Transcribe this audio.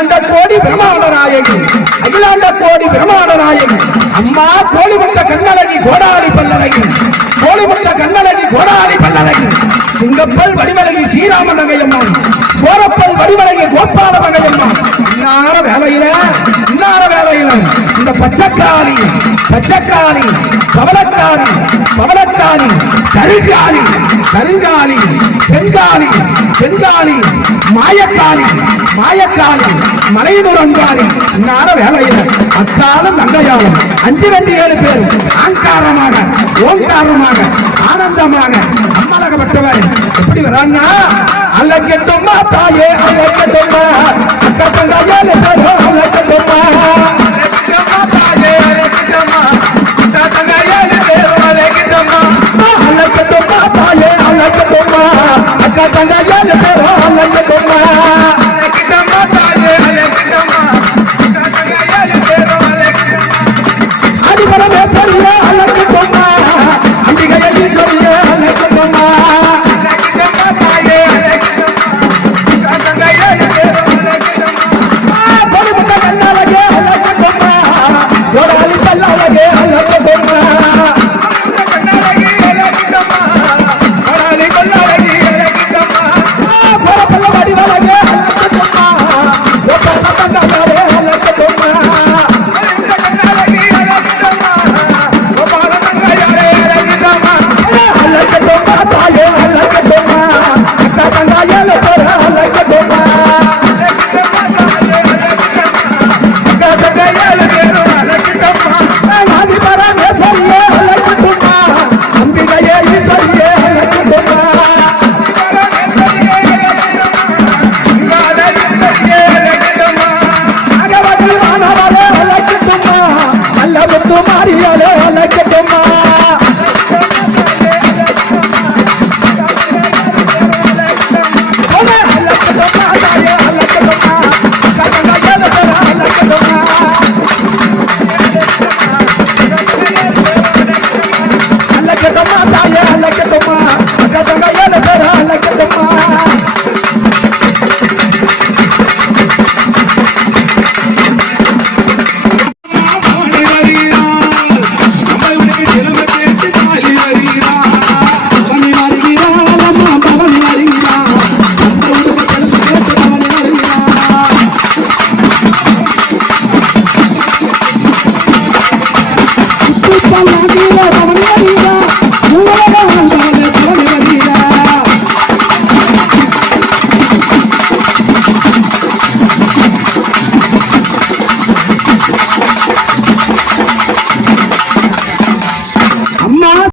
அகிலாண்ட கோடி பிரமாணராயகி அகிலாண்ட கோடி பிரமாணராயகி அம்மா கோழிமுட்ட கண்ணழகி கோடாளி பல்லழகி கோழிமுட்ட கண்ணழகி கோடாரி பல்லழகி சிங்கப்பல் வடிவழகி ஸ்ரீராம நகையம்மா கோரப்பல் வடிவழகி கோபால நகையம்மா இன்னார வேலையில இன்னார வேலையில இந்த பச்சைக்காரி பச்சைக்காரி பவளக்காரி பவளக்காரி கருங்காலி கருங்காலி செங்காலி செங்காலி மாயக்காலி மாயக்காளி மலையனூர் அங்காளி இன்னார வேலையில அக்காலம் தங்கையாலும் அஞ்சு ரெண்டு ஏழு பேர் ஆங்காரமாக ஓங்காரமாக ஆனந்தமாக அம்மலகப்பட்டவர். எப்படி வரான்னா அல்லக்கெட்டுமா தாயே அல்லக்கெட்டுமா அக்கா தங்கையால பேரும் அல்லக்கெட்டுமா அடிபரமே Dan nabi 爹